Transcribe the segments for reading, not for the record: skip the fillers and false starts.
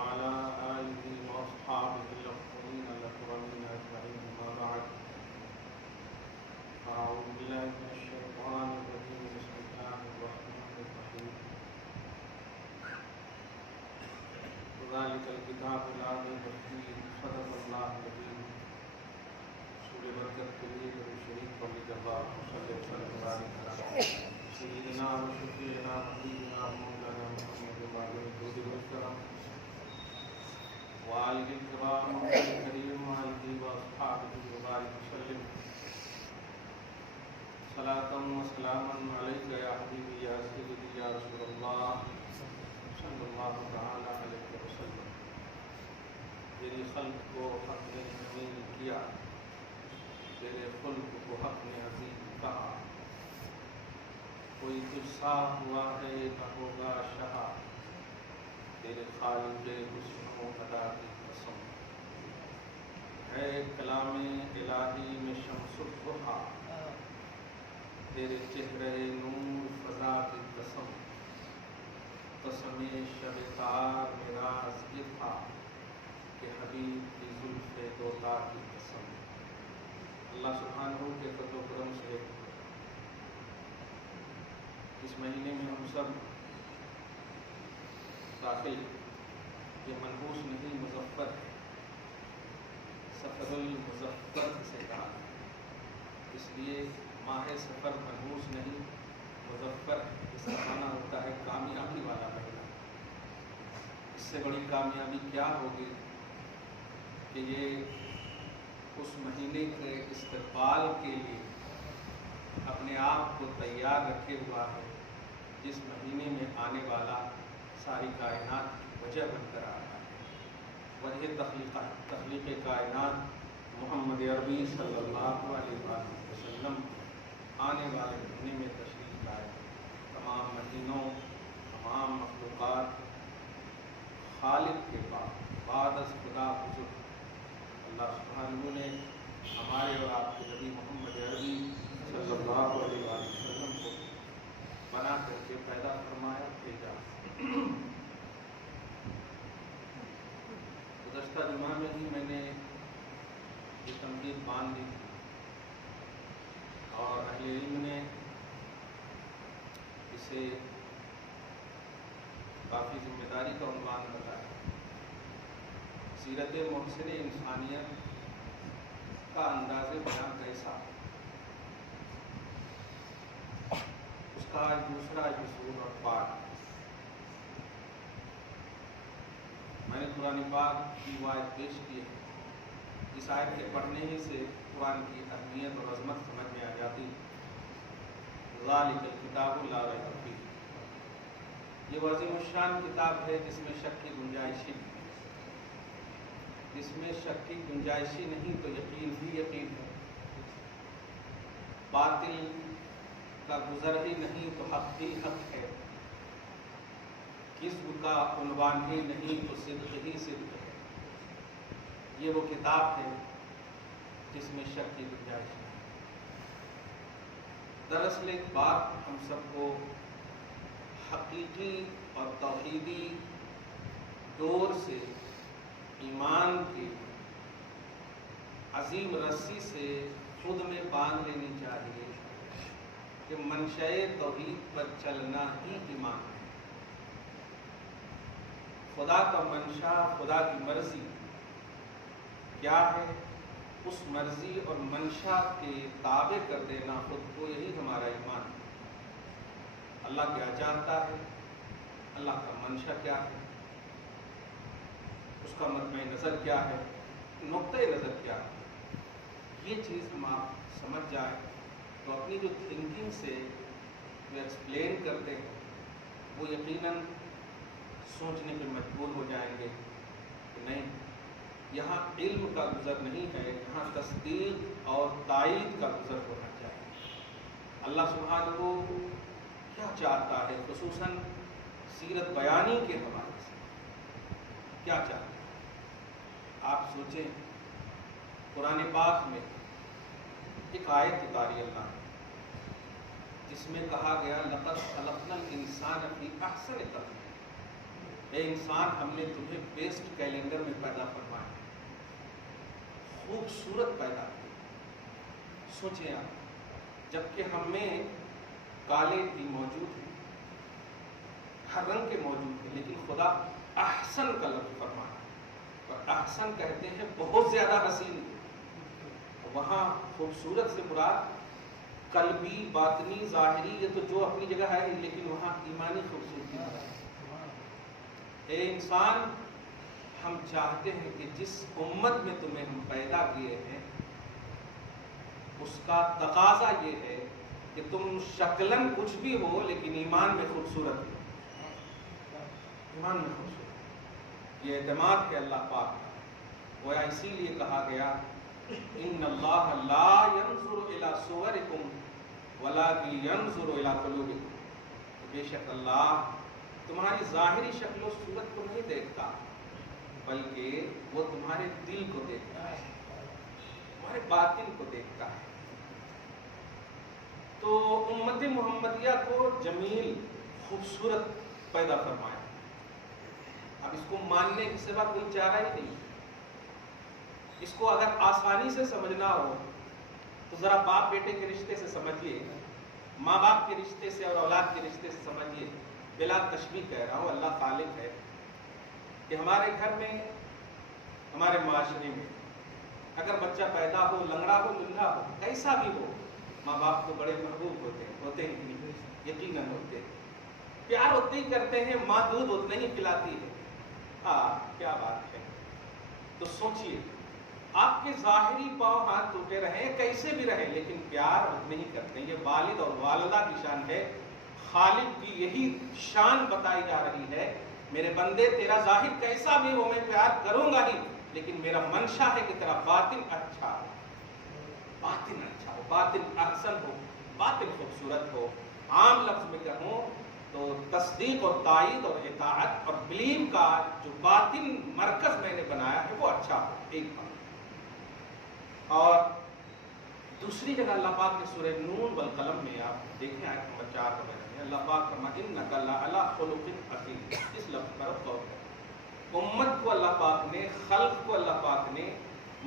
وعلى آله وأصحابه الأكرمين الأكرمين أجمعين. أما بعد فأعوذ بالله من الشيطان الرجيم. بسم الله الرحمن الرحيم. ذلك الكتاب لا ريب فيه صدق الله العظيم. سورہ برکت کے لیے جو شریف پڑھی جزاک صلی اللہ علیہ وسلم سیدنا و شفیعنا حبیبنا مولانا محمد وعلى السلام وآلہ الکرام الکریم وآلہ وأصحابہ وبارک وسلم. صلاۃ و سلام علیک یا حبیبی یا سیدی یا رسول اللہ صلی اللہ تعالی علیہ وسلم. میری خلق کو حق نے جمیل کیا، تیرے خلق کو حق نے عظیم کہا. کوئی تجھ سا ہوا ہے نہ ہوگا شہا، تیرے خالق حسن و ادا کی قسم. ہے کلام الہی میں شمس الضحیٰ، تیرے چہرے نور فضا کی قسم. قسم شب تار میں راز یہ تھا کہ حبیب کی زلف دوتا کی قسم. اللہ سبحانہ کے فضل و کرم سے اس مہینے میں ہم سب داخل، یہ منحوس نہیں مظفر ہے، سفر المظفر سے کہا. اس لیے ماہ سفر منحوس نہیں مظفر ہے. اس کا معنی ہوتا ہے کامیابی والا مہینہ. اس سے بڑی کامیابی کیا ہوگی کہ یہ اس مہینے کے استقبال کے لیے اپنے آپ کو تیار رکھے ہوا ہے، جس مہینے میں آنے والا ساری کائنات کی وجہ بن کر آ رہا ہے. وجہ تخلیق کائنات محمد عربی صلی اللہ علیہ وآلہ وسلم آنے والے مہینے میں تشریف لائے. تمام مہینوں، تمام مخلوقات خالق کے بعد از خدا بزرگ اللہ سبحانہ نے ہمارے اور آپ کے نبی محمد عربی صلی اللہ علیہ وآلہ وسلم کو بنا کر کے پیدا فرمایا، بھیجا. گزشتہ جمعہ میں ہی میں نے یہ تنقید باندھ دی تھی اور اہل علم نے اسے کافی ذمہ داری کا عنوان بتایا. سیرت محسن انسانیت کا انداز بیان کیسا، اس کا دوسرا اصول اور پارٹ. میں نے قرآن پاک کی آیت پیش کی ہے. اس آیت کے پڑھنے ہی سے قرآن کی اہمیت اور عظمت سمجھ میں آ جاتی. ذالک الکتاب لا ریب فیہ، یہ عظیم الشان کتاب ہے جس میں شک کی گنجائش نہیں. جس میں شک کی گنجائش نہیں تو یقین ہی یقین ہے. باطل کا گزر ہی نہیں تو حق ہی حق ہے. کذب کا عنوان ہی نہیں تو صدق ہی صدق ہے. یہ وہ کتاب ہے جس میں شک کی گنجائش نہیں. دراصل ایک بات ہم سب کو حقیقی اور توحیدی دور سے ایمان کی عظیم رسی سے خود میں باندھ لینی چاہیے کہ منشأ توحید پر چلنا ہی ایمان ہے. خدا کا منشا، خدا کی مرضی کیا ہے، اس مرضی اور منشا کے تابع کر دینا خود کو، یہی ہمارا ایمان ہے. اللہ کیا چاہتا ہے، اللہ کا منشا کیا ہے، اس کا مطمع نظر کیا ہے، نقطۂ نظر کیا ہے، یہ چیز ہم آپ سمجھ جائیں تو اپنی جو تھنکنگ سے جو ایکسپلین کرتے ہیں وہ یقیناً سوچنے پہ مجبور ہو جائیں گے کہ نہیں، یہاں علم کا گزر نہیں ہے، یہاں تصدیق اور تائید کا گزر ہونا چاہیے. اللہ سبحانہ کو کیا چاہتا ہے، خصوصاً سیرت بیانی کے حوالے سے کیا چاہتا ہے. آپ سوچیں، قرآن پاک میں ایک آیت اتاری اللہ نے جس میں کہا گیا لقد خلقنا الانسان فی احسن تقویم. اے انسان ہم نے تمہیں بیسٹ کیلنڈر میں پیدا فرمایا، خوبصورت پیدا کیا۔ سوچیں آپ، جبکہ ہم میں کالے بھی موجود ہیں، ہر رنگ کے موجود ہیں، لیکن خدا احسن کا لفظ فرمایا، اور احسن کہتے ہیں بہت زیادہ حسین۔ وہاں خوبصورت سے مراد قلبی، باطنی، ظاہری، یہ تو جو اپنی جگہ ہے، لیکن وہاں ایمانی خوبصورتی ہے۔ اے انسان، ہم چاہتے ہیں کہ جس امت میں تمہیں ہم پیدا کیے ہیں اس کا تقاضا یہ ہے کہ تم شکلاً کچھ بھی ہو لیکن ایمان میں خوبصورت ہو، ایمان میں خوبصورت۔ یہ اعتماد ہے اللہ پاک کا، گویا اسی لیے کہا گیا ان اللہ لا ينظر الى صورکم ولکن ينظر الى قلوبکم، بے شک اللہ تمہاری ظاہری شکل و صورت کو نہیں دیکھتا بلکہ وہ تمہارے دل کو دیکھتا ہے، تمہارے باطن کو دیکھتا ہے۔ تو امت محمدیہ کو جمیل، خوبصورت پیدا فرمایا۔ اب اس کو ماننے کے سوا کوئی چارہ ہی نہیں۔ اس کو اگر آسانی سے سمجھنا ہو تو ذرا باپ بیٹے کے رشتے سے سمجھیے، ماں باپ کے رشتے سے اور اولاد کے رشتے سے سمجھیے۔ بلا تشبیہ کہہ رہا ہوں، اللہ خالق ہے کہ ہمارے گھر میں، ہمارے معاشرے میں اگر بچہ پیدا ہو، لنگڑا ہو، لنگڑا ہو، کیسا بھی ہو، ماں باپ کو بڑے محبوب ہوتے ہیں، یقیناً ہوتے ہیں، پیار اتنے ہی کرتے ہیں، ماں دودھ اتنے ہی پلاتی ہے۔ کیا بات ہے۔ تو سوچئے، آپ کے ظاہری پاؤں ہاتھ ٹوٹے رہیں، کیسے بھی رہیں، لیکن پیار اتنے ہی کرتے ہیں۔ یہ والد اور والدہ کی شان ہے، خالق کی یہی شان بتائی جا رہی ہے، میرے بندے تیرا ظاہر کیسا بھی ہو میں پیار کروں گا ہی، لیکن میرا منشا ہے کہ تیرا باطن اچھا ہو، باطن اچھا ہو، باطن احسن ہو، باطن خوبصورت ہو۔ عام لفظ میں کہوں تو تصدیق اور تائید اور اطاعت اور بلیو کا جو باطن مرکز میں نے بنایا ہے وہ اچھا ہو، ایک بات۔ اور دوسری جگہ اللہ پاک نے سورہ نون والقلم میں آپ دیکھیں آیت نمبر 4 میں اللہ پاک فرماتے ہیں انک لعلی خلق عظیم۔ اس لفظ پر غور کریں، امت کو اللہ پاک نے، خلق کو اللہ پاک نے،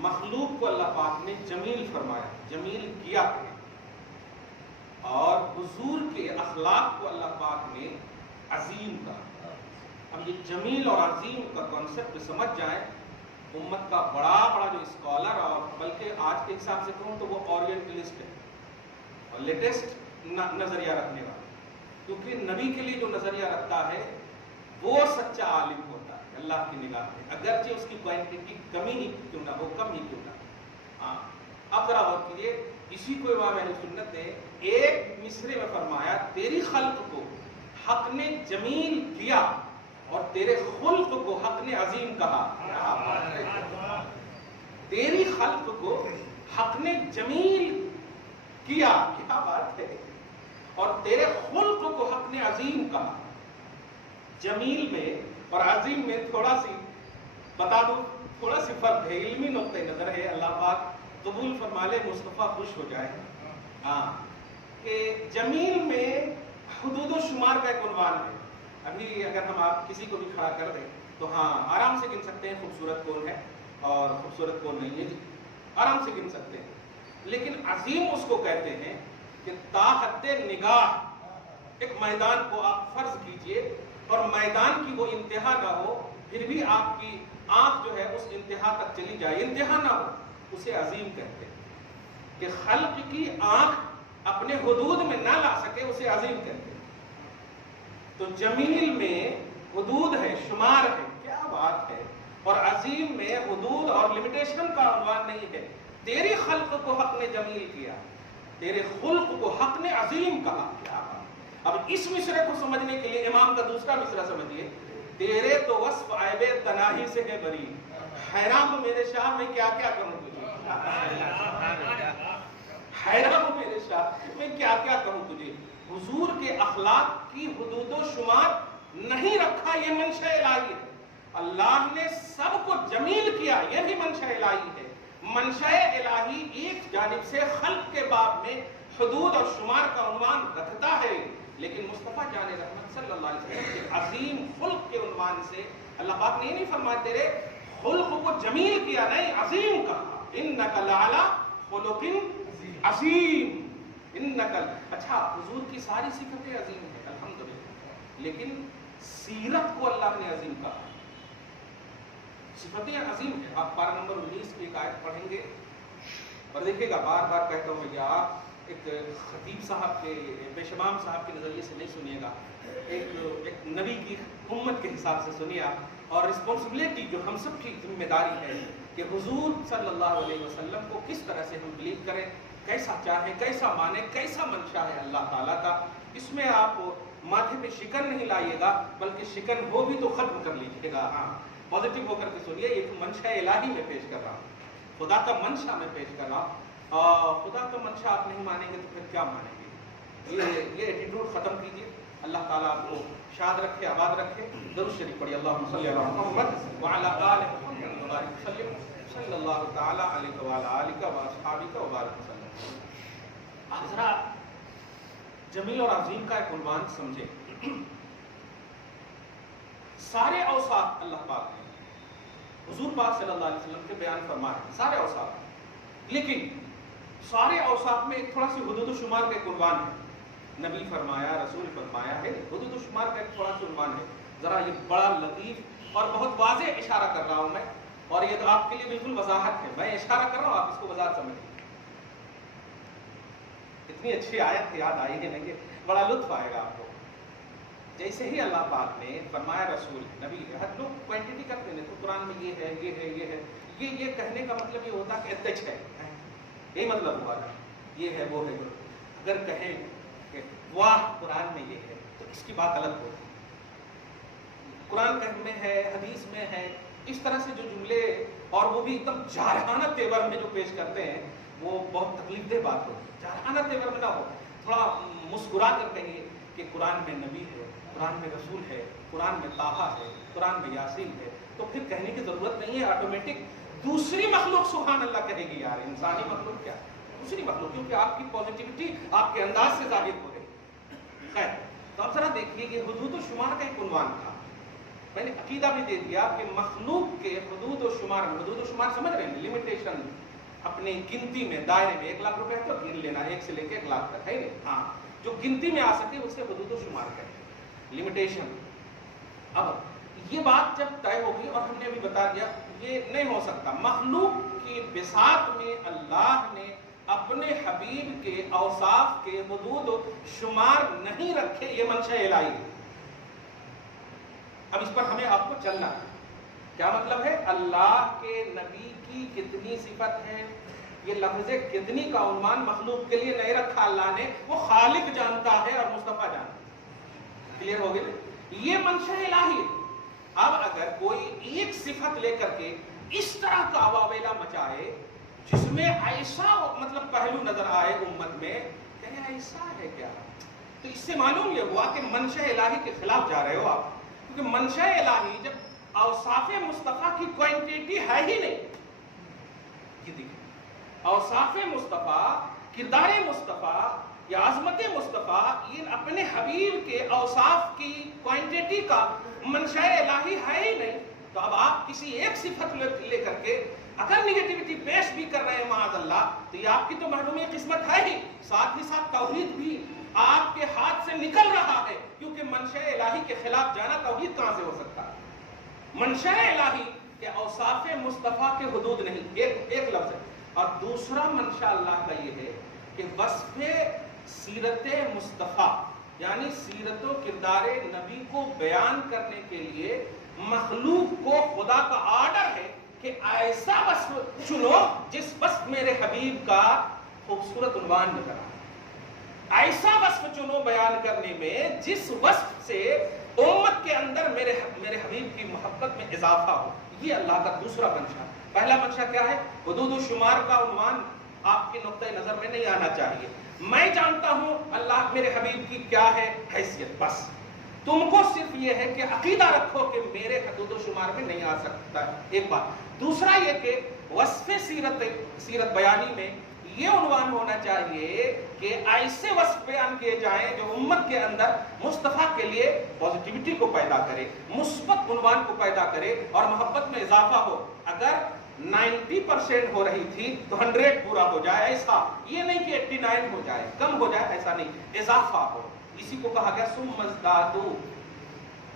مخلوق کو اللہ پاک نے جمیل فرمایا، جمیل کیا ہے، اور حضور کے اخلاق کو اللہ پاک نے عظیم کہا۔ اب یہ جمیل اور عظیم کا کانسیپٹ سمجھ جائیں، امت کا بڑا جو اسکالر اور بلکہ آج کے حساب سے کہوں تو وہ اورینٹلسٹ ہے اور لیٹسٹ نظریہ رکھنے والا، کیونکہ نبی کے لیے جو نظریہ رکھتا ہے وہ سچا عالم ہوتا ہے اللہ کی نگاہ میں، اگرچہ اس کی کوانٹٹی کمی ہی کیوں نہ ہو، کم ہی کیوں نہ ہو۔ اب ذرا غور کیجیے، اسی کو امام اہل سنت نے ایک مصرے میں فرمایا تیری خلق کو حق نے جمیل کیا اور تیرے خلق کو حق نے عظیم کہا۔ تیری خلق کو حق نے جمیل کیا، کیا بات ہے، اور تیرے خلق کو حق نے عظیم کہا۔ جمیل میں اور عظیم میں تھوڑا سی بتا دوں، تھوڑا سی فرق ہے، علمی نقطہ نظر ہے، اللہ پاک قبول فرما لے، مصطفیٰ خوش ہو جائے۔ کہ جمیل میں حدود و شمار کا ایک عنوان ہے۔ ابھی اگر ہم آپ کسی کو بھی کھڑا کر دیں تو آرام سے گن سکتے ہیں خوبصورت کون ہے اور خوبصورت کون نہیں ہے، آرام سے گن سکتے ہیں۔ لیکن عظیم اس کو کہتے ہیں کہ تا حد نگاہ ایک میدان کو آپ فرض کیجئے اور میدان کی وہ انتہا نہ ہو، پھر بھی آپ کی آنکھ جو ہے اس انتہا تک چلی جائے، انتہا نہ ہو، اسے عظیم کہتے ہیں۔ کہ خلق کی آنکھ اپنے حدود میں نہ لا سکے اسے عظیم کہتے ہیں۔ تو جمیل میں حدود ہے، شمار ہے، کیا بات ہے، اور عظیم میں حدود اور لمیٹیشن کا عنوان نہیں ہے۔ تیری خلق کو حق نے جمیل کیا، تیرے خلق کو حق نے عظیم کہا، کیا بات۔ اب اس مصرے کو سمجھنے کے لیے امام کا دوسرا مصرع سمجھیے، تیرے تو وصف عیب تناہی سے ہے بری، حیران ہوں میرے شاہ میں کیا کیا کہوں تجھے، حیران ہوں میرے شاہ میں کیا کیا کہوں تجھے۔ حضور کے اخلاق کی حدود و شمار نہیں رکھا، یہ منشاء الہی ہے۔ اللہ نے سب کو جمیل کیا، یہ بھی منشاء الہی ہے۔ منشاء الہی ایک جانب سے خلق کے باب میں حدود اور شمار کا عنوان رکھتا ہے، لیکن مصطفیٰ جان رحمت صلی اللہ علیہ وسلم کے عظیم خلق کے عنوان ایمان سے اللہ پاک نے یہ نہیں فرمایا تیرے خلق کو جمیل کیا، نہیں عظیم کہا، انک لعلی خلق عظیم، انک، اچھا حضور کی ساری صفتیں عظیم ہیں الحمدللہ، لیکن سیرت کو اللہ نے عظیم کہا، صفتیں عظیم ہیں۔ آپ پارہ نمبر 19 کی ایک آیت پڑھیں گے اور دیکھیے گا، بار بار کہتا ہوں کہ آپ ایک خطیب صاحب کے، پیش امام صاحب کے نظریے سے نہیں سنیے گا، ایک نبی کی امت کے حساب سے سنیے آپ، اور رسپانسبلٹی جو ہم سب کی ذمہ داری ہے کہ حضور صلی اللہ علیہ وسلم کو کس طرح سے ہم بلیو کریں، کیسا چاہیں، کیسا مانیں، کیسا منشا ہے اللہ تعالیٰ کا، اس میں آپ ماتھے پہ شکن نہیں لائیے گا، بلکہ شکن ہو بھی تو ختم کر لیجیے گا۔ ہاں پازیٹیو ہو کر کے سنیے، یہ منشا الہی میں پیش کر رہا ہوں، خدا کا منشا میں پیش کر رہا ہوں، اور خدا کا منشا آپ نہیں مانیں گے تو پھر کیا مانیں گے؟ یہ ایٹیٹیوڈ ختم کیجیے۔ اللہ تعالیٰ آپ کو شاد رکھے، آباد رکھے۔ درود شریف پڑھیے، اللہم صلی علی محمد وعلی آل محمد وبارک وسلم، صلی اللہ تعالی علیہ وعلی آلہ واصحابہ وبارک وسلم۔ آپ ذرا جمیل اور عظیم کا ایک عنوان سمجھیں۔ سارے اوصاف اللہ پاک نے حضور پاک صلی اللہ علیہ وسلم کے بیان فرمائے، سارے اوصاف، لیکن سارے اوصاف میں ایک تھوڑا سی حدود و شمار کا ایک عنوان ہے۔ نبی فرمایا، رسول فرمایا ہے، حدود و شمار کا ایک تھوڑا سا عنوان ہے۔ ذرا یہ بڑا لطیف اور بہت واضح اشارہ کر رہا ہوں میں، اور یہ تو آپ کے لیے بالکل وضاحت ہے، میں اشارہ کر رہا ہوں، آپ اس کو وضاحت سمجھیں۔ اتنی اچھی آیت یاد آئی ہے نا کہ بڑا لطف آئے گا آپ کو۔ جیسے ہی اللہ پاک نے فرمایا رسول، نبی، ہر لوگ کوانٹٹی کرتے ہیں تو قرآن میں یہ ہے، یہ ہے، یہ ہے، یہ کہنے کا مطلب یہ ہوتا کہ اتچ ہے، یہی مطلب ہوا ہے، یہ ہے، وہ ہے۔ اگر کہیں کہ واہ قرآن میں یہ ہے تو اس کی بات الگ ہوتی ہے۔ قرآن میں ہے، حدیث میں ہے، اس طرح سے جو جملے، اور وہ بھی ایک دم جارحانہ تیور میں جو پیش کرتے ہیں، وہ بہت تکلیف دہ بات ہوتی ہے۔ جارحانہ تیور میں نہ ہو، تھوڑا مسکرا کر کہیے کہ قرآن میں نبی ہے، قرآن میں رسول ہے، قرآن میں طٰہٰ ہے، قرآن میں یاسین ہے، تو پھر کہنے کی ضرورت نہیں ہے، آٹومیٹک دوسری مخلوق سبحان اللہ کہے گی یار، انسانی مخلوق کیا، دوسری مخلوق، کیونکہ آپ کی پازیٹیوٹی آپ کے انداز سے ظاہر ہو رہی ہے۔ خیر، تو اب ذرا دیکھیے کہ حدود و شمار کا ایک عنوان تھا، میں نے عقیدہ بھی دے دیا کہ مخلوق کے حدود و شمار، حدود و شمار سمجھ رہے ہیں، لمیٹیشن، اپنی گنتی میں، دائرے میں، 1 لاکھ روپے تو گن لینا، 1 سے لے کے 1 لاکھ تک ہے نہیں، ہاں جو گنتی میں آ سکے اسے حدود و شمار کہتے ہیں، لمیٹیشن۔ اب یہ بات جب طے ہوگی، اور ہم نے ابھی بتا دیا یہ نہیں ہو سکتا، مخلوق کی بساط میں اللہ نے اپنے حبیب کے اوصاف کے حدود و شمار نہیں رکھے، یہ منشا الہی ہے۔ اب اس پر ہمیں آپ کو چلنا ہے، کیا مطلب ہے؟ اللہ کے نبی کی کتنی صفت ہے، یہ لفظ کتنی کا عنوان مخلوق کے لیے نہیں رکھا اللہ نے، وہ خالق جانتا ہے اور مصطفیٰ جانتا ہے۔ کلیئر ہو گیا؟ یہ منشا الہی ہے۔ اب اگر کوئی ایک صفت لے کر کے اس طرح کا واویلا مچائے جس میں ایسا مطلب پہلو نظر آئے امت میں کہ ایسا ہے کیا، تو اس سے معلوم یہ ہوا کہ منشا الہی کے خلاف جا رہے ہو آپ، کیونکہ منشا الہی جب اوصاف مصطفیٰ کی کوانٹٹی ہے ہی نہیں، یہ دیکھیں اوصاف مصطفیٰ، کردار مصطفیٰ یا عظمت مصطفیٰ، یہ اپنے حبیب کے اوصاف کی کوانٹٹی کا منشا الہی ہے ہی نہیں، تو اب آپ کسی ایک صفت لے کر کے اگر نگیٹیوٹی پیش بھی کر رہے ہیں معاذ اللہ، تو یہ آپ کی تو محرومی قسمت ہے ہی، ساتھ ہی ساتھ توحید بھی آپ کے ہاتھ سے نکل رہا ہے، کیونکہ منشا الہی کے خلاف جانا توحید کہاں سے ہو سکتا ہے؟ منشا الہی کے اوصاف مصطفیٰ کے حدود نہیں، ایک لفظ ہے۔ اور دوسرا منشا اللہ کا یہ ہے کہ وصف سیرت مصطفیٰ، یعنی سیرت و کردار نبی کو بیان کرنے کے لیے مخلوق کو خدا کا آرڈر ہے کہ ایسا وصف چنو جس وصف میرے حبیب کا خوبصورت عنوان نظر آئے، ایسا وصف چنو بیان کرنے میں جس وصف سے امت کے اندر میرے حبیب کی محبت میں اضافہ ہو۔ یہ اللہ کا دوسرا منشا۔ پہلا منشا کیا ہے؟ حدود و شمار کا عنوان آپ کے نقطۂ نظر میں نہیں آنا چاہیے، میں جانتا ہوں اللہ میرے حبیب کی کیا ہے حیثیت، بس تم کو صرف یہ ہے کہ عقیدہ رکھو کہ میرے حدود و شمار میں نہیں آ سکتا، ایک بات۔ دوسرا یہ کہ وصف سیرت بیانی میں یہ عنوان ہونا چاہیے کہ ایسے وصف بیان کیے جائیں جو امت کے اندر مصطفیٰ کے لیے پازیٹیوٹی کو پیدا کرے، مثبت عنوان کو پیدا کرے اور محبت میں اضافہ ہو۔ اگر 90% ہو رہی تھی تو 100 پورا ہو جائے، ایسا یہ نہیں کہ 89 ہو جائے، کم ہو جائے، ایسا نہیں، اضافہ ہو۔ اسی کو کہا گیا ثم ازدادوا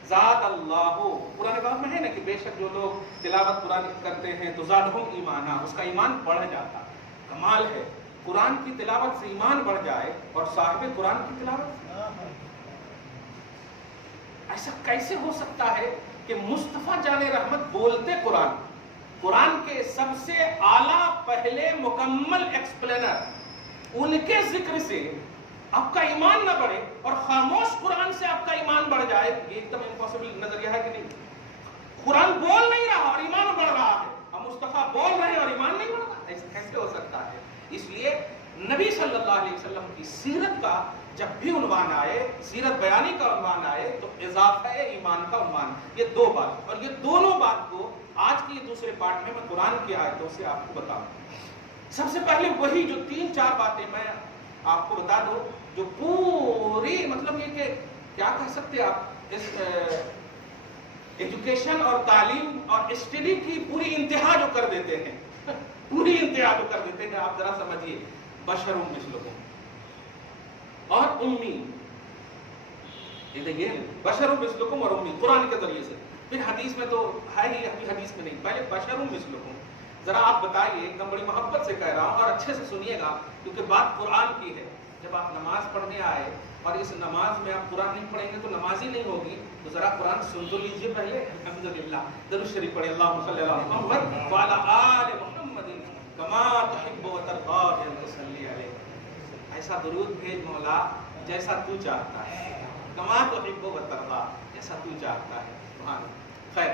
زاد اللہ۔ قرآن پاک میں ہے نا کہ بے شک جو لوگ تلاوت قرآن کرتے ہیں تو زادہم ایمانا، اس کا ایمان بڑھ جاتا۔ کمال ہے قرآن کی تلاوت سے ایمان بڑھ جائے اور صاحب قرآن کی تلاوت، ایسا کیسے ہو سکتا ہے کہ مصطفیٰ جان رحمت بولتے قرآن، قرآن کے سب سے اعلیٰ پہلے مکمل ایکسپلینر، ان کے ذکر سے آپ کا ایمان نہ بڑھے اور خاموش قرآن سے آپ کا ایمان بڑھ جائے، یہ ایک دم امپاسبل نظریہ ہے کہ نہیں؟ قرآن بول نہیں رہا اور ایمان بڑھ رہا ہے، اور مصطفیٰ بول رہے اور ایمان نہیں بڑھ رہا، ایسے کیسے ہو سکتا ہے؟ اس لیے نبی صلی اللہ علیہ وسلم کی سیرت کا جب بھی عنوان آئے، سیرت بیانی کا عنوان آئے تو اضافہ ایمان کا عنوان، یہ دو بات، اور یہ دونوں بات کو آج کی دوسرے پارٹ میں قرآن کی آیتوں سے آپ کو بتاؤں۔ سب سے پہلے وہی جو 3-4 باتیں میں آپ کو بتا دوں جو پوری مطلب یہ کہ کیا کہہ سکتے آپ اس ایجوکیشن اور تعلیم اور اسٹڈی کی پوری انتہا جو کر دیتے ہیں، پوری انتہا جو کر دیتے ہیں، آپ ذرا سمجھیے، بشر مثلکم اور امی، یہ بشر مثلکم اور امی قرآن کے ذریعے سے، پھر حدیث میں تو ہے ہی، ابھی حدیث میں نہیں، پہلے بشر مثلکم۔ ذرا آپ بتائیے، ایک دم بڑی محبت سے کہہ رہا ہوں اور اچھے سے سنیے گا کیونکہ بات قرآن کی ہے۔ جب آپ نماز پڑھنے آئے اور اس نماز میں آپ قرآن نہیں پڑھیں گے تو نماز ہی نہیں ہوگی، تو ذرا قرآن سن تو لیجیے پہلے۔ الحمدللہ، درود شریف پڑھیں، اللہم صلی علی محمد وعلی آل محمد کما تحب و ترضی ان تصلی علیہ۔ ایسا درود بھیج مولا جیسا تو چاہتا ہے، کما تحب و ترضی، جیسا تو چاہتا ہے۔ سبحان اللہ۔ خیر،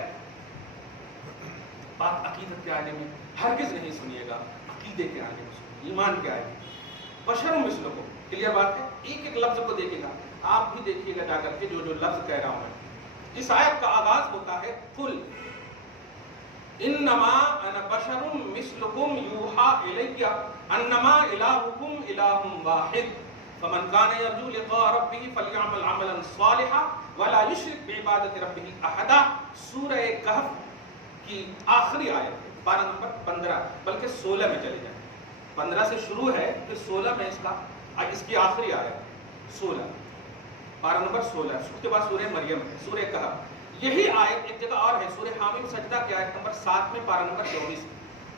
بات عقیدت کے آنے میں ہرگز نہیں سنیے گا، عقیدے کے آنے میں سنیے، ایمان کے آنے میں۔ بشر مثلکم، کلیئر بات ہے؟ ایک ایک لفظ کو دیکھیے گا، آپ بھی دیکھیے گا جا کر کے جو لفظ کہہ رہا ہوں میں۔ اس آیت کا آغاز ہوتا ہے قل انما انا بشر مثلکم یوحا الی انما الہکم الہ واحد فمن کان یرجو لقاء ربہ فلیعمل عملا صالحا ولا یشرک بعبادۃ ربہ احدا۔ سورہ کہف کی آخری آیت، پارہ نمبر 15 بلکہ 16 میں چلے جائیں، 15 سے شروع ہے پھر 16 میں اس کی آخری آیت 16، پارہ نمبر 16، اس کے بعد سورہ مریم ہے، سورہ کہف۔ یہی آیت ایک جگہ اور ہے، سورہ حامیم سجدہ کی آیت نمبر 7 میں، پارہ نمبر 24،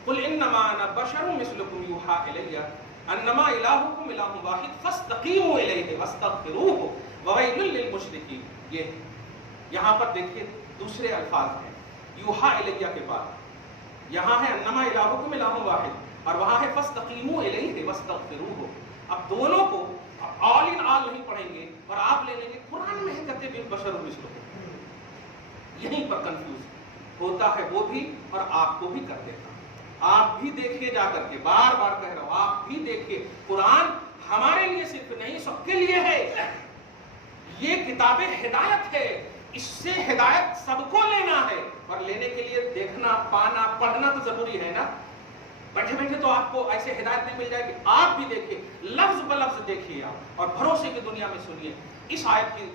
قل انما انا بشر مثلکم یوحا الی انما الہکم الہ واحد فاستقیموا الیہ واستغفروہ وویل للمشرکین۔ یہ یہاں پر دیکھیے دوسرے الفاظ ہیں یوحا الیہ کے بعد، یہاں ہے انما الہکم الہ واحد اور وہاں ہے فاستقیموا الیہ واستغفروہ۔ اب دونوں کو آل ان آل نہیں پڑھیں گے اور آپ لے لیں گے قرآن میں ہے کہتے ہیں بشر مثلکم، یہیں پر کنفیوز ہوتا ہے وہ بھی اور آپ کو بھی کر دیتا۔ آپ بھی دیکھیے جا کر کے، بار بار کہہ رہا ہوں، آپ بھی دیکھیے، قرآن ہمارے لیے صرف نہیں سب کے لیے ہے، یہ کتاب ہدایت ہے، اس سے ہدایت سب کو لینا ہے اور لینے کے لیے دیکھنا، پانا، پڑھنا تو ضروری ہے نا۔ بیٹھے بیٹھے تو آپ کو ایسے ہدایت نہیں مل جائے گی، آپ بھی دیکھیے، لفظ بلفظ دیکھیے آپ اور بھروسے کی دنیا میں سنیے۔ اس آیت کی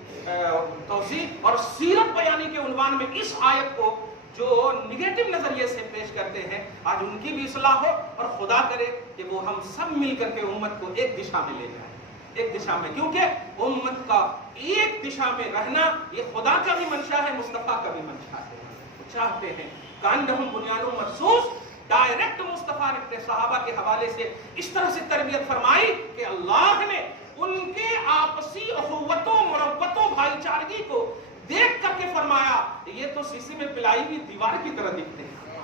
توضیح اور سیرت بیانی کے عنوان میں اس آیت کو جو نگیٹو نظریے سے پیش کرتے ہیں، آج ان کی بھی اصلاح ہو اور خدا کرے کہ وہ ہم سب مل کر کے امت کو ایک دشا میں لے جائیں، ایک دشا میں، کیونکہ امت کا ایک دشا میں رہنا یہ خدا کا بھی منشا ہے، مصطفیٰ کا بھی منشا ہے۔ وہ چاہتے ہیں کانہم بنیان مرصوص، ڈائریکٹ مصطفیٰ نے اپنے صحابہ کے حوالے سے اس طرح سے تربیت فرمائی کہ اللہ نے ان کے آپسی اخوتوں، مربتوں، بھائی چارگی کو دیکھ کر کے فرمایا یہ تو سیسی میں پلائی ہوئی دیوار کی طرح دکھتے ہیں،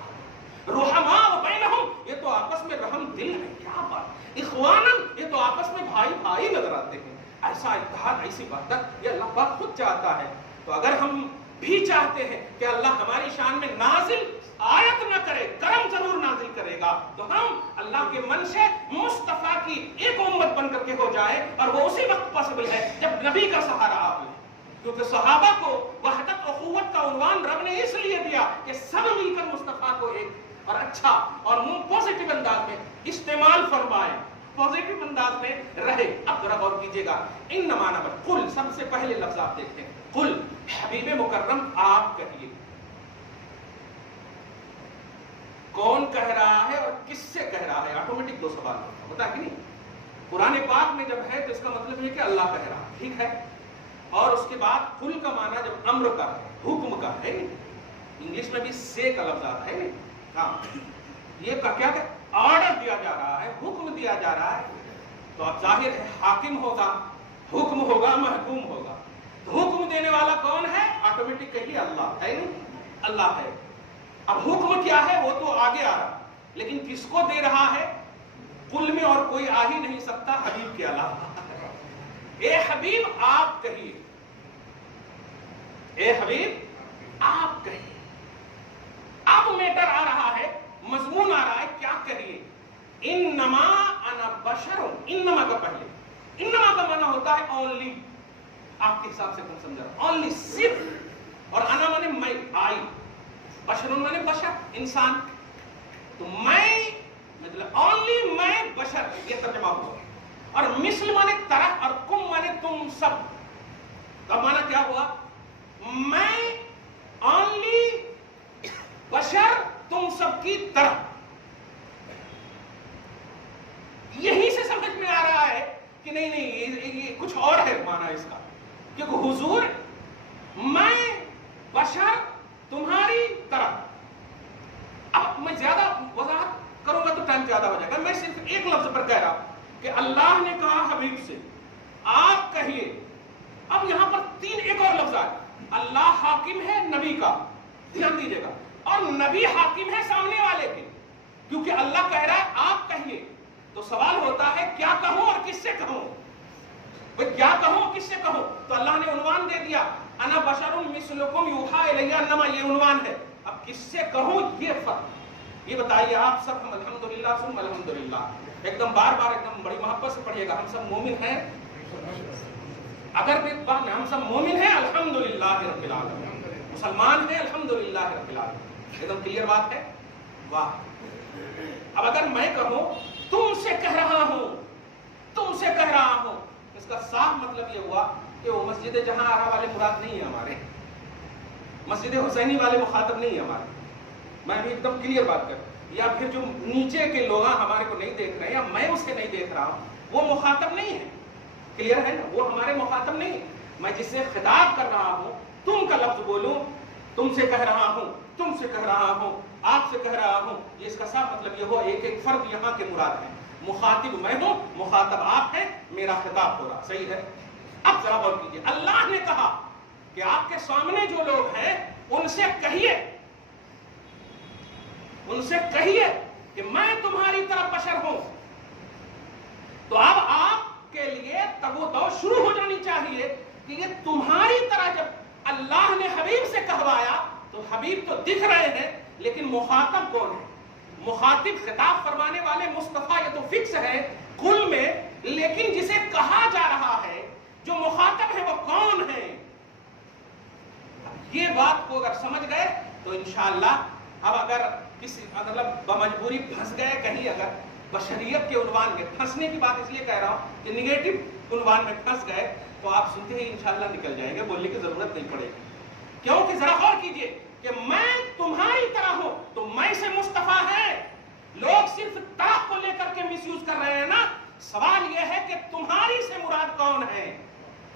رحماء بینہم، یہ تو آپس میں رحم دل ہے، کیا بات، اخواناً، یہ تو آپس میں بھائی بھائی نظر آتے ہیں۔ ایسا اتحاد، ایسی وحدت یہ اللہ پاک خود چاہتا ہے۔ تو اگر ہم بھی چاہتے ہیں کہ اللہ ہماری شان میں نازل آیت نہ کرے، کرم ضرور نازل کرے گا، تو ہم اللہ کے من سے مصطفیٰ کی ایک امت بن کر کے ہو جائے، اور وہ اسی وقت پاسبل ہے جب نبی کا سہارا آپ لیں، کیونکہ صحابہ کو وحدت و قوت کا عنوان رب نے اس لیے دیا کہ سب مل کر مصطفیٰ کو ایک اور اچھا اور پازیٹیو انداز میں استعمال فرمائے۔ پازیٹو انداز میں رہے. اب ذرا غور کیجیے گا, انما انا بشر, قل, سب سے پہلے لفظ آپ دیکھتے ہیں, قل, حبیب مکرم آپ کہیے. کون کہہ رہا ہے اور کس سے کہہ رہا ہے؟ آٹومیٹک دو سوال ہوتا ہے کہ نہیں. قرآن پاک میں جب ہے تو اس کا مطلب یہ کہ اللہ کہہ رہا ہے, ٹھیک ہے. اور اس کے بعد قل کا معنی جب امر کا ہے, حکم کا ہے, انگلش میں بھی سے کا لفظ آتا ہے. ہاں, یہ کیا کہ آرڈر دیا جا رہا ہے, حکم دیا جا رہا ہے. تو اب ظاہر ہے حاکم ہوگا, حکم ہوگا, محکوم ہوگا. تو حکم دینے والا کون ہے؟ آٹومیٹک کہیے اللہ ہے, نہیں اللہ ہے. اب حکم کیا ہے وہ تو آگے آ رہا, لیکن کس کو دے رہا ہے؟ قل میں اور کوئی آ ہی نہیں سکتا حبیب کے علاوہ. اے حبیب آپ کہیے, اے حبیب آپ کہیے. اب میٹر آ رہا ہے, مضمون آ رہا ہے, کیا کہیے؟ انما انا بشر. انما کا پہلے, انما کا معنی ہوتا ہے اونلی. آپ کے حساب سے کون سمجھا؟ اونلی, صرف. اور انا مانے میں, آئی. بشر مانے بشر, انسان. تو میں مطلب اونلی میں بشر, یہ ترجمہ ہوا. اور مثل مانے طرح, اور کم مانے تم سب. کا معنی کیا ہوا؟ میں اونلی بشر, تم سب کی طرح. یہی سے سمجھ میں آ رہا ہے کہ نہیں یہ کچھ اور ہے معنی اس کا. کیونکہ حضور میں بشر تمہاری طرح. اب میں زیادہ وضاحت کروں گا تو ٹائم زیادہ ہو جائے گا. میں صرف ایک لفظ پر کہہ رہا ہوں کہ اللہ نے کہا حبیب سے آپ کہیے. اب یہاں پر ایک اور لفظ آئے. اللہ حاکم ہے نبی کا, دھیان دیجیے گا, اور نبی حاکم ہے سامنے والے کے. کیونکہ اللہ کہہ رہا ہے آپ کہیے, تو سوال ہوتا ہے کیا کہوں اور کس سے کہوں؟ کیا کہوں کس سے کہوں؟ تو اللہ نے عنوان دے دیا, انا بشر مثلکم یوحا الی انما, یہ عنوان ہے. اب کس سے کہوں یہ فرق. یہ بتائیے آپ سب, ہم الحمدللہ ثم الحمدللہ ایک دم بار بار ایک دم بڑی محبت سے پڑھیے گا. ہم سب مومن ہیں, اگر بھی ہم سب مومن ہیں الحمدللہ رب العالمین, مسلمان ہیں الحمدللہ رب العالمین. ایک دم کلیئر بات ہے. واہ. اب اگر میں کہوں تم سے کہہ رہا ہوں, تم سے کہہ رہا ہوں, اس کا صاف مطلب یہ ہوا کہ وہ مسجد جہاں آرا والے مراد نہیں ہیں ہمارے, مسجد حسینی والے مخاطب نہیں ہیں ہمارے. میں بھی ایک دم کلیئر بات کر. یا پھر جو نیچے کے لوگ ہمارے کو نہیں دیکھ رہے ہیں, یا میں اسے نہیں دیکھ رہا ہوں, وہ مخاطب نہیں ہے. کلیئر ہے نا, وہ ہمارے مخاطب نہیں ہے. میں جس سے خطاب کر رہا ہوں, تم کا لفظ بولوں, تم سے کہہ رہا ہوں, تم سے کہہ رہا ہوں, آپ سے کہہ رہا ہوں, یہ اس کا صاف مطلب یہ ہو ایک ایک فرد یہاں کے مراد ہے. مخاطب میں ہوں, مخاطب آپ ہیں, میرا خطاب ہو رہا. صحیح ہے. اب ذرا غور کیجیے, اللہ نے کہا کہ آپ کے سامنے جو لوگ ہیں ان سے کہیے, ان سے کہیے کہ میں تمہاری طرح بشر ہوں. تو اب آپ کے لیے تب و تو شروع ہو جانی چاہیے کہ یہ تمہاری طرح جب اللہ نے حبیب سے کہوایا تو حبیب تو دکھ رہے ہیں, لیکن مخاطب کون ہے؟ مخاطب خطاب فرمانے والے مصطفیٰ یہ تو فکس ہے قل میں, لیکن جسے کہا جا رہا ہے جو مخاطب ہے وہ کون ہے؟ یہ بات کو اگر سمجھ گئے تو انشاءاللہ اب اگر کسی مطلب بمجبوری پھنس گئے کہیں, اگر بشریت کے عنوان میں پھنسنے کی بات اس لیے کہہ رہا ہوں کہ نگیٹو عنوان میں پھنس گئے تو آپ سنتے ہی انشاءاللہ نکل جائیں گے, بولنے کی ضرورت نہیں پڑے گی. کیونکہ ذرا غور کیجئے کہ میں تمہاری طرح ہوں, تو میں سے مصطفیٰ ہے. لوگ صرف طرح کو لے کر کے مس یوز کر رہے ہیں نا. سوال یہ ہے کہ تمہاری سے مراد کون ہے؟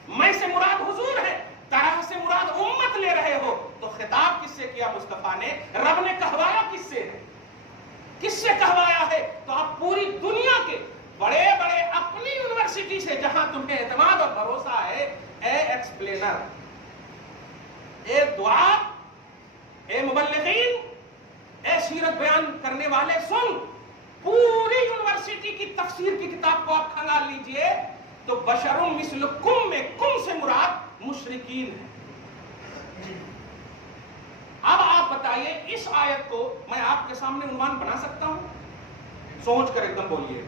میں سے مراد حضور ہے, طرح سے مراد امت لے رہے ہو. تو خطاب کس سے کیا مصطفیٰ نے؟ رب نے کہوایا کس سے ہے؟ کس سے کہوایا ہے؟ تو آپ پوری دنیا کے بڑے بڑے اپنی یونیورسٹی سے جہاں تمہیں اعتماد اور بھروسہ ہے, اے ایکسپلینر, اے دعا, اے مبلغین, اے سیرت بیان کرنے والے, سن, پوری یونیورسٹی کی تفسیر کی کتاب کو آپ کھنگال لیجئے تو بشر مثلکم میں کم سے مراد مشرکین ہے. اب آپ بتائیے اس آیت کو میں آپ کے سامنے عنوان بنا سکتا ہوں؟ سوچ کر ایک دم بولیے.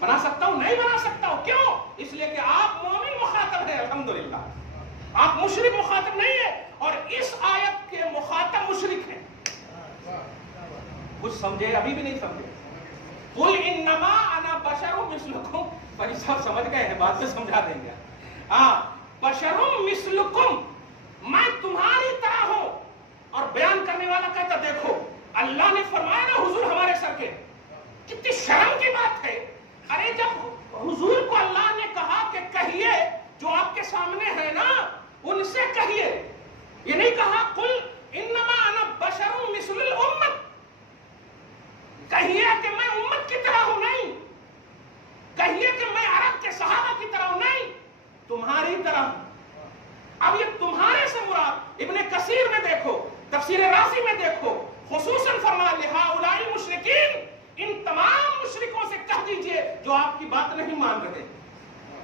بنا سکتا ہوں؟ نہیں بنا سکتا ہوں. کیوں؟ اس لیے کہ آپ مومن مخاطب ہیں الحمدللہ, آپ مشرک مخاطب نہیں ہیں, اور اس آیت کے مخاطب مشرک ہیں. کچھ سمجھے؟ ابھی بھی نہیں سمجھے. قل انما انا بشر مثلکم، پر صاحب سمجھ گئے ہیں، بعد میں سمجھا دیں گے. بشر مثلکم، میں تمہاری طرح ہوں. اور بیان کرنے والا کہتا دیکھو اللہ نے فرمایا نا حضور ہمارے سر کے، کتنی شرم کی بات ہے. ارے جب حضور کو اللہ نے کہا کہ کہیے جو آپ کے سامنے ہے نا ان سے کہیے، یہ نہیں کہا قل انما انا بشر مثل الامت، کہیے کہ میں امت کی طرح ہوں، نہیں کہیے کہ میں عرب کے صحابہ کی طرح ہوں، نہیں تمہاری طرح ہوں. اب یہ تمہارے سے مراد ابن کثیر میں دیکھو، تفسیر رازی میں دیکھو، خصوصاً فرمایا لہؤلاء المشرکین، ان تمام مشرکوں سے کہہ دیجئے جو آپ کی بات نہیں مان رہے،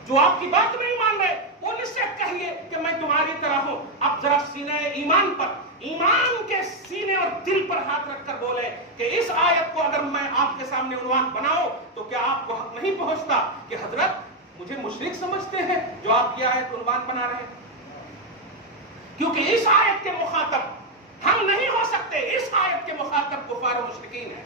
جو آپ کی بات نہیں مان رہے، ان سے کہیے کہ میں تمہاری طرح ہوں. اب ذرا سینہ ایمان پر، ایمان کے سینے اور دل پر ہاتھ رکھ کر بولے کہ اس آیت کو اگر میں آپ کے سامنے عنوان بناؤں تو کیا آپ کو حق نہیں پہنچتا کہ حضرت مجھے مشرک سمجھتے ہیں جو آپ یہ آیت عنوان بنا رہے ہیں؟ کیونکہ اس آیت کے مخاطب ہم نہیں ہو سکتے، اس آیت کے مخاطب کفار و مشرکین ہیں.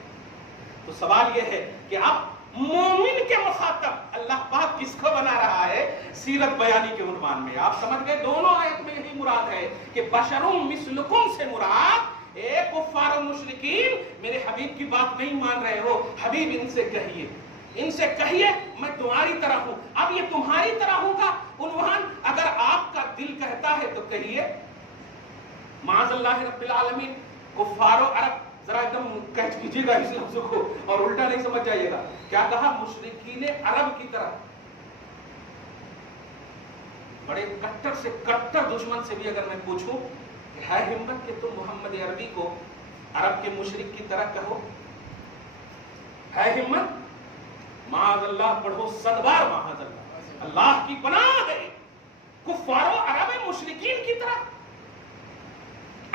تو سوال یہ ہے کہ اب مومن کے مخاطب اللہ پاک کس کو بنا رہا ہے سیرت بیانی کے عنوان میں؟ آپ سمجھ گئے دونوں آیت میں یہی مراد ہے کہ بشرم مثلکم سے مراد اے کفار و مشرکین میرے حبیب کی بات نہیں مان رہے ہو، حبیب ان سے کہیے، ان سے کہیے میں تمہاری طرح ہوں. اب یہ تمہاری طرح ہوں کا عنوان اگر آپ کا دل کہتا ہے تو کہیے معاذ اللہ رب العالمین. کفار و عرب ذرا ایک دم کیچ کیجیے گا اس لفظ کو اور الٹا نہیں سمجھ جائیے گا. کیا کہا؟ مشرکین عرب کی طرح. بڑے کٹر سے کٹر دشمن سے بھی اگر میں پوچھوں کہ ہے ہمت کہ تم محمد عربی کو عرب کے مشرک کی طرح کہو، ہے ہمت؟ معاذ اللہ پڑھو 100 بار معاذ اللہ، اللہ کی پناہ ہے. کفار و عرب مشرکین کی طرح،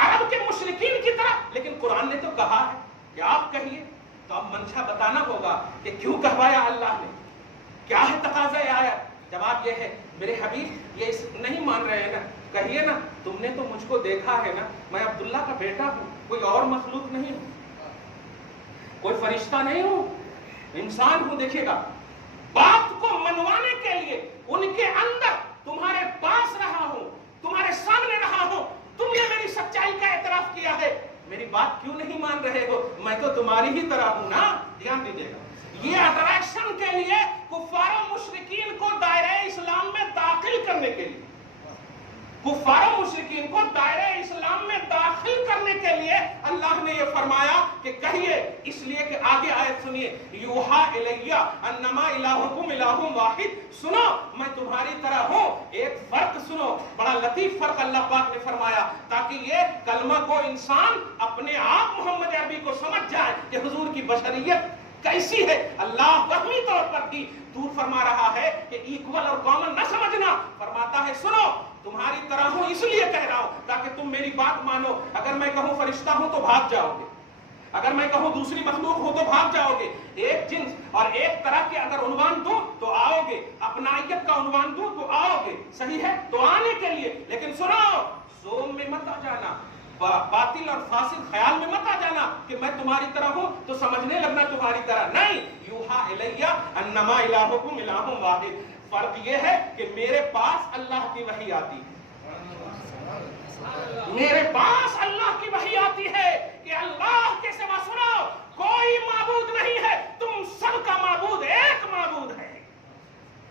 عرب کے مشرکین کی طرح. لیکن قرآن نے تو کہا ہے کہ آپ کہیے. تو اب منشا بتانا ہوگا کہ کیوں کہوایا اللہ نے، کیا ہے تقاضا آیت؟ جواب یہ ہے میرے حبیب یہ نہیں مان رہے ہیں نا، کہیے نا تم نے تو مجھ کو دیکھا ہے نا، میں عبداللہ کا بیٹا ہوں، کوئی اور مخلوق نہیں ہوں، کوئی فرشتہ نہیں ہوں، انسان ہوں. دیکھیے گا بات کو منوانے کے لیے ان کے اندر تمہارے پاس رہا ہوں، تمہارے سامنے رہا ہوں، تم نے میری سچائی کا اعتراف کیا ہے، میری بات کیوں نہیں مان رہے ہو؟ میں تو تمہاری ہی طرح ہوں نا. دھیان دیجیے گا یہ اٹریکشن کے لیے کفار و مشرکین کو دائرہ اسلام میں داخل کرنے کے لیے، کفار و مشرکین کو دائرہ اسلام میں داخل کرنے کے لیے اللہ نے یہ فرمایا کہ کہیے. اس لیے کہ آگے آیت سنیے، یوحا الیہ انما الہکم الہ واحد. سنو میں تمہاری طرح ہوں. ایک فرق سنو، بڑا لطیف فرق اللہ پاک نے فرمایا تاکہ یہ کلمہ کو انسان اپنے آپ محمد عربی کو سمجھ جائے کہ حضور کی بشریت کیسی ہے. اللہ وہمی طور پر بھی دور فرما رہا ہے کہ ایکول اور کامن نہ سمجھنا. فرماتا ہے سنو تمہاری طرح ہوں اس لیے کہہ رہا ہوں تاکہ تم میری بات مانو. اگر میں کہوں فرشتہ ہوں تو بھاگ جاؤ گے، اگر میں کہوں دوسری مخلوق ہو تو بھاگ جاؤ گے. ایک جنس اور ایک طرح کے اگر عنوان دوں تو آؤ گے، اپنائیت کا عنوان دوں تو آؤ گے، صحیح ہے تو آنے کے لیے. لیکن سنو زوم میں مت آ جانا، باطل اور فاسد خیال میں مت آ جانا کہ میں تمہاری طرح ہوں تو سمجھنے لگنا تمہاری طرح. نہیں، یوحا الیہ انما الہکم الہ واحد. فرق یہ ہے کہ میرے پاس اللہ کی وحی آتی ہے، میرے پاس اللہ کی وحی آتی ہے کہ اللہ کے سوا سنو کوئی معبود نہیں ہے، تم سب کا معبود ایک معبود ہے،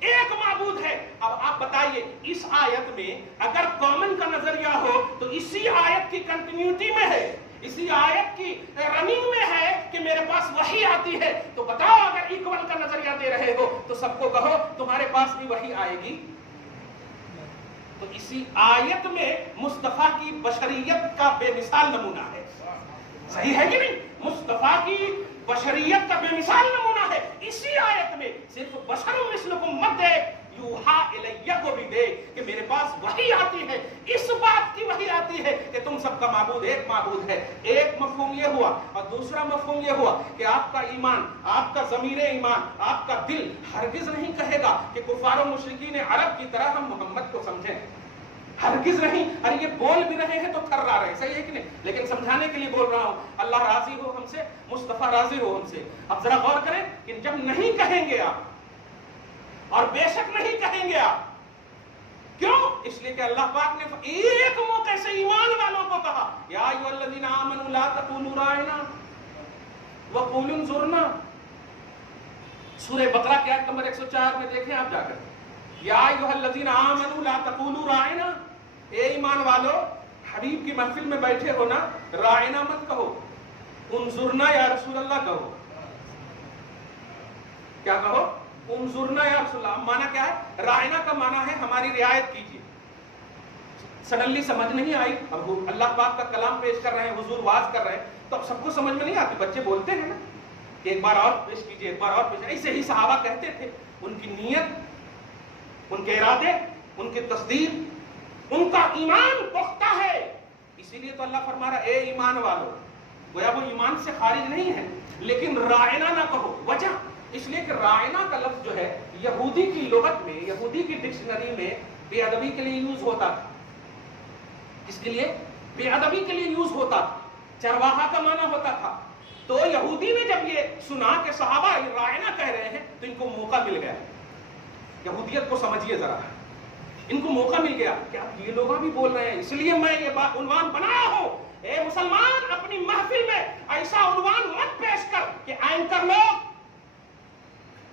ایک معبود ہے. اب آپ بتائیے اس آیت میں اگر کامن کا نظریہ ہو تو اسی آیت کی کنٹینیوٹی میں ہے، اسی آیت کی رننگ میں ہے کہ میرے پاس وحی آتی ہے. تو بتاؤ اگر ایکول کا نظریہ دے رہے ہو تو سب کو کہو تمہارے پاس بھی وحی آئے گی. تو اسی آیت میں مصطفیٰ کی بشریت کا بے مثال نمونہ ہے. صحیح ہے کہ نہیں؟ مصطفیٰ کی بشریت کا بے مثال نمونہ ہے. اسی آیت میں صرف بشر مثلکم مت دے، یوحا الیہ کو بھی دے کہ میرے پاس وحی آتی ہے، اس بات کی وحی آتی ہے کہ تم سب کا معبود ایک معبود ہے. ایک مفہوم یہ ہوا اور دوسرا مفہوم یہ ہوا کہ آپ کا ایمان، آپ کا ضمیر ایمان، آپ کا دل ہرگز نہیں کہے گا کہ کفار و مشرکین عرب کی طرح ہم محمد کو سمجھیں، ہرگز نہیں. ارے یہ بول بھی رہے ہیں تو تھرا رہے ہیں, صحیح ہے کہ نہیں؟ لیکن سمجھانے کے لیے بول رہا ہوں, اللہ راضی ہو ہم سے, مصطفیٰ راضی ہو ہم سے. اب ذرا غور کریں کہ جب نہیں کہیں گے آپ, اور بے شک نہیں کہیں گے آپ, کیوں؟ اس لیے کہ اللہ پاک نے ایک موقع سے ایمان والوں کو کہا, یا ایھا الذین آمنوا لا تقولوا راعنا وقولوا انظرنا. سورہ بقرہ کی آیت نمبر 104 میں دیکھیں آپ جا کر, یا ایھا الذین آمنوا لا تقولوا راعنا, اے ایمان والو حبیب کی محفل میں بیٹھے ہو نا, راعنا مت کہو, انظرنا یا رسول اللہ کہو. کیا کہو؟ انظرنا یا رسول اللہ. معنی کیا ہے؟ راعنا کا معنی ہے ہماری رعایت کیجیے. سڈنلی سمجھ نہیں آئی, اب اللہ پاک کا کلام پیش کر رہے ہیں, حضور واز کر رہے ہیں, تو اب سب کو سمجھ میں نہیں آتی. بچے بولتے ہیں نا کہ ایک بار اور پیش کیجیے, ایک بار اور پیش. ایسے ہی صحابہ کہتے تھے. ان کی نیت, ان کے ارادے, ان کی تصدیق, ان کا ایمان پختہ ہے. اسی لیے تو اللہ فرما رہا اے ایمان والو, گویا وہ ایمان سے خارج نہیں ہے, لیکن راعنا نہ کہو. وجہ اس لیے کہ راعنا کا لفظ جو ہے یہودی کی لغت میں, یہودی کی ڈکشنری میں بے ادبی کے لیے یوز ہوتا تھا. اس کے لیے بے ادبی کے لیے یوز ہوتا تھا, چرواہا کا معنی ہوتا تھا. تو یہودی نے جب یہ سنا کہ صحابہ راعنا کہہ رہے ہیں تو ان کو موقع مل گیا. یہودیت کو سمجھیے ذرا, ان کو موقع مل گیا کہ اب یہ لوگ بھی بول رہے ہیں, اس لیے میں یہ عنوان بنایا ہوں, اے مسلمان اپنی محفل میں ایسا عنوان مت پیش کر کہ اینکر لوگ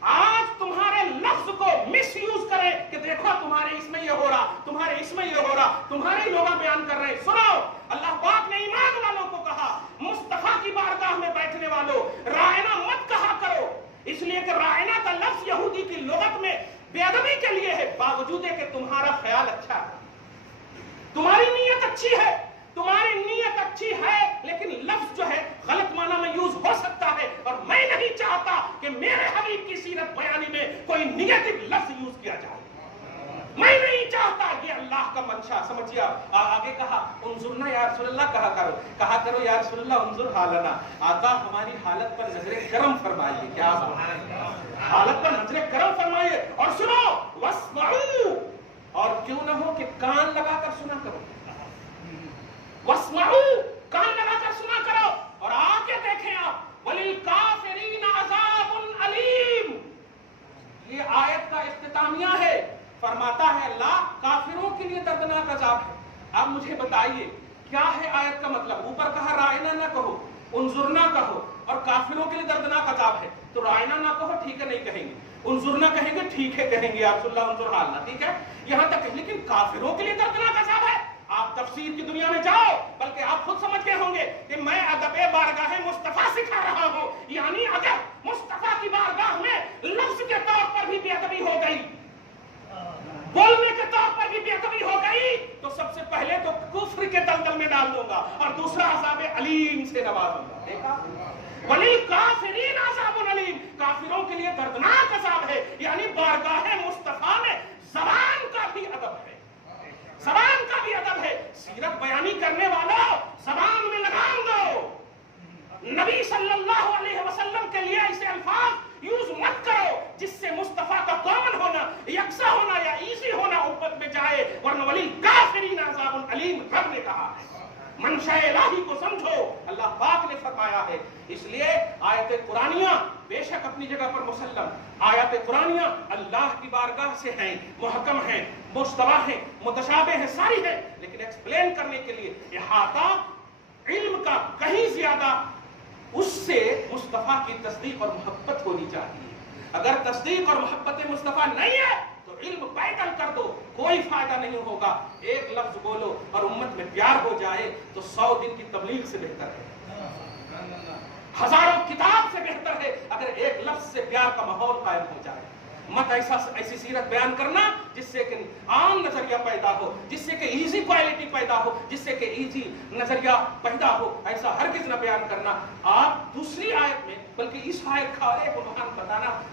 آج تمہارے لفظ کو مس یوز کرے کہ دیکھو تمہارے اس میں یہ ہو رہا, تمہارے اس میں یہ ہو رہا, تمہارے لوگ بیان کر رہے ہیں. سنو, اللہ پاک نے ایمان والوں کو کہا, مصطفیٰ کی بارگاہ میں بیٹھنے والوں راعنا مت کہا کرو. اس لیے کہ راعنا کا لفظ یہودی کی لغت میں بے ادبی کے لیے ہے, باوجود ہے کہ تمہارا خیال اچھا ہے, تمہاری نیت اچھی ہے, تمہاری نیت اچھی ہے, لیکن لفظ جو ہے غلط معنی میں یوز ہو سکتا ہے. اور میں نہیں چاہتا کہ میرے حبیب کی سیرت بیانی میں کوئی نیگیٹو لفظ یوز کیا جائے, میں نہیں چاہتا. یہ اللہ کا منشا سمجھیے. آگے کہا انظرنا یا رسول اللہ, کہا کرو یا رسول اللہ انظر حالنا, آقا ہماری حالت پر نظر کرم فرمائیے. کیا حالت پر نظر کرم فرمائیے. اور سنو, واسمعوا, اور کیوں نہ ہو کہ کان لگا کر سنا کرو. واسمعوا, کان لگا کر سنا کرو. اور آگے دیکھیں آپ, وَلِلْكَافِرِينَ عَذَابٌ عَلِيمٌ, یہ آیت کا اختتامیہ ہے. فرماتا ہے اللہ کافروں کے لیے دردناک عذاب ہے. اب مجھے بتائیے کیا ہے آیت کا مطلب؟ اوپر کہا راعنا نہ کہو, انظرنا کہو, اور کافروں کے لیے دردناک عذاب ہے. تو راعنا نہ کہو, ٹھیک ہے نہیں کہیں گے. انظرنا کہیں گے, ٹھیک ہے کہیں گے, یا رسول اللہ انظر حالنا, ٹھیک ہے یہاں تک. لیکن کافروں کے لیے دردناک عذاب ہے. آپ تفسیر کی دنیا میں جاؤ, بلکہ آپ خود سمجھ گئے ہوں گے کہ میں ادب بارگاہ مصطفیٰ سکھا رہا ہوں. یعنی اگر مصطفیٰ کی بارگاہ میں لفظ کے طور پر بھی بے ادبی ہو گئی, بولنے کے طور پر بھی بے ادبی ہو گئی, تو سب سے پہلے تو کفر کے دلدل میں ڈال دوں گا, اور دوسرا عذاب علیم سے نوازوں گا. دیکھا, وَلِلْكَافِرِينَ عَذَابٌ عَلِيمٌ, کافروں کے لیے دردناک عذاب ہے. یعنی بارگاہ مصطفیٰ میں زبان کا بھی ادب ہے, زبان کا بھی ادب ہے. سیرت بیانی کرنے والوں زبان میں لگام دو. نبی صلی اللہ علیہ وسلم کے لیے ایسے الفاظ یوز مت کرو جس سے مصطفیٰ کا کامن ہونا, یکساں ہونا یا ایزی ہونا امت میں جائے, ورنہ وَلِلْكَافِرِينَ عَذَابٌ عَلِيمٌ رب نے کہا ہے. منشاء الہی کو سمجھو, اللہ پاک نے فرمایا ہے. اس لیے آیت قرآنیہ بے شک اپنی جگہ پر مسلم, آیات قرآنیہ اللہ کی بارگاہ سے ہیں, محکم ہیں, مشتبہ ہیں, متشابہ ہیں, ساری ہیں, لیکن ایکسپلین کرنے کے لیے احاطہ علم کا کہیں زیادہ اس سے مصطفیٰ کی تصدیق اور محبت ہونی چاہیے. اگر تصدیق اور محبت مصطفیٰ نہیں ہے تو علم پیدل کر دو, کوئی فائدہ نہیں ہوگا. ایک لفظ بولو اور امت میں پیار ہو جائے تو 100 دن کی تبلیغ سے بہتر ہے, ہزاروں کتاب سے بہتر ہے اگر ایک لفظ سے پیار کا ماحول قائم ہو جائے. مت ایسی سیرت بیان کرنا جس سے کہ عام نظریہ پیدا ہو, جس سے کہ ایزی کوالٹی پیدا ہو, جس سے کہ ایزی نظریہ پیدا ہو, ایسا ہرگز نہ بیان کرنا. آپ دوسری آیت میں, بلکہ اس آیت کا ایک عنوان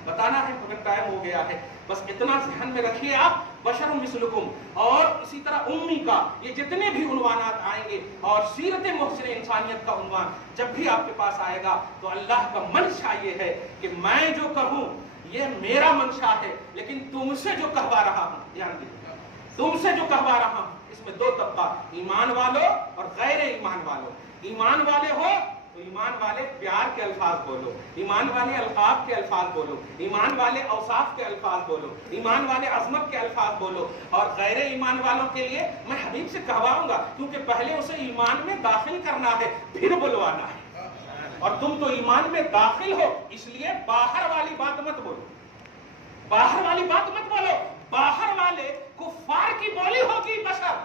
بتانا ہے, مگر ٹائم ہو گیا ہے, بس اتنا ذہن میں رکھیے آپ. بشر مثلکم, اور اسی طرح امی کا, یہ جتنے بھی عنوانات آئیں گے, اور سیرت محسن انسانیت کا عنوان جب بھی آپ کے پاس آئے گا تو اللہ کا منشا یہ ہے کہ میں جو کہوں یہ میرا منشا ہے, لیکن تم سے جو کہوا رہا ہوں, دھیان دیجیے, تم سے جو کہوا رہا ہوں اس میں دو طبقات، ایمان والوں اور غیر ایمان والوں۔ ایمان والے ہو تو ایمان والے پیار کے الفاظ بولو، ایمان والے القاب کے الفاظ بولو، ایمان والے اوصاف کے الفاظ بولو، ایمان والے عظمت کے الفاظ بولو۔ اور غیر ایمان والوں کے لیے میں حبیب سے کہواؤں گا، کیونکہ پہلے اسے ایمان میں داخل کرنا ہے پھر بلوانا ہے، اور تم تو ایمان میں داخل ہو، اس لیے باہر والی بات مت بولو، باہر والی بات مت بولو۔ باہر والے کفار کی بولی ہوگی بشر،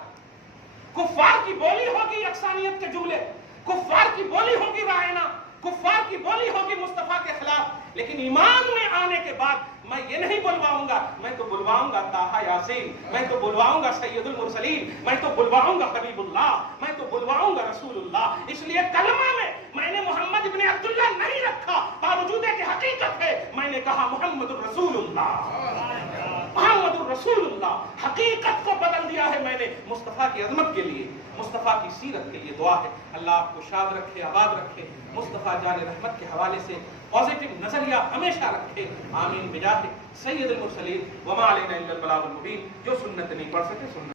کفار کی بولی ہوگی یکسانیت کے جملے، کفار کی بولی ہوگی رائنا، کفار کی بولی ہوگی مصطفیٰ کے خلاف، لیکن ایمان میں آنے کے بعد میں یہ نہیں بلواؤں گا، میں تو بلواؤں گا طٰہٰ یاسین، میں تو بلواؤں گا سید المرسلین، میں تو بلواؤں گا حبیب اللہ، میں تو بلواؤں گا رسول اللہ۔ اس لیے کلمہ میں نے محمد ابن عبداللہ نہیں رکھا، باوجود کہ حقیقت ہے میں نے کہا محمد الرسول اللہ، محمد الرسول اللہ۔ حقیقت کو بدل دیا ہے میں نے مصطفیٰ کی عظمت کے لیے، مصطفیٰ کی سیرت کے لیے۔ دعا ہے اللہ آپ کو شاد رکھے، آباد رکھے، مصطفیٰ جان رحمت کے حوالے سے پازیٹیو نظریہ ہمیشہ رکھے، آمین بجاہ سید المرسلین۔ وما علینا الا البلاغ المبین۔ جو سنت نہیں پڑھ سکے سنت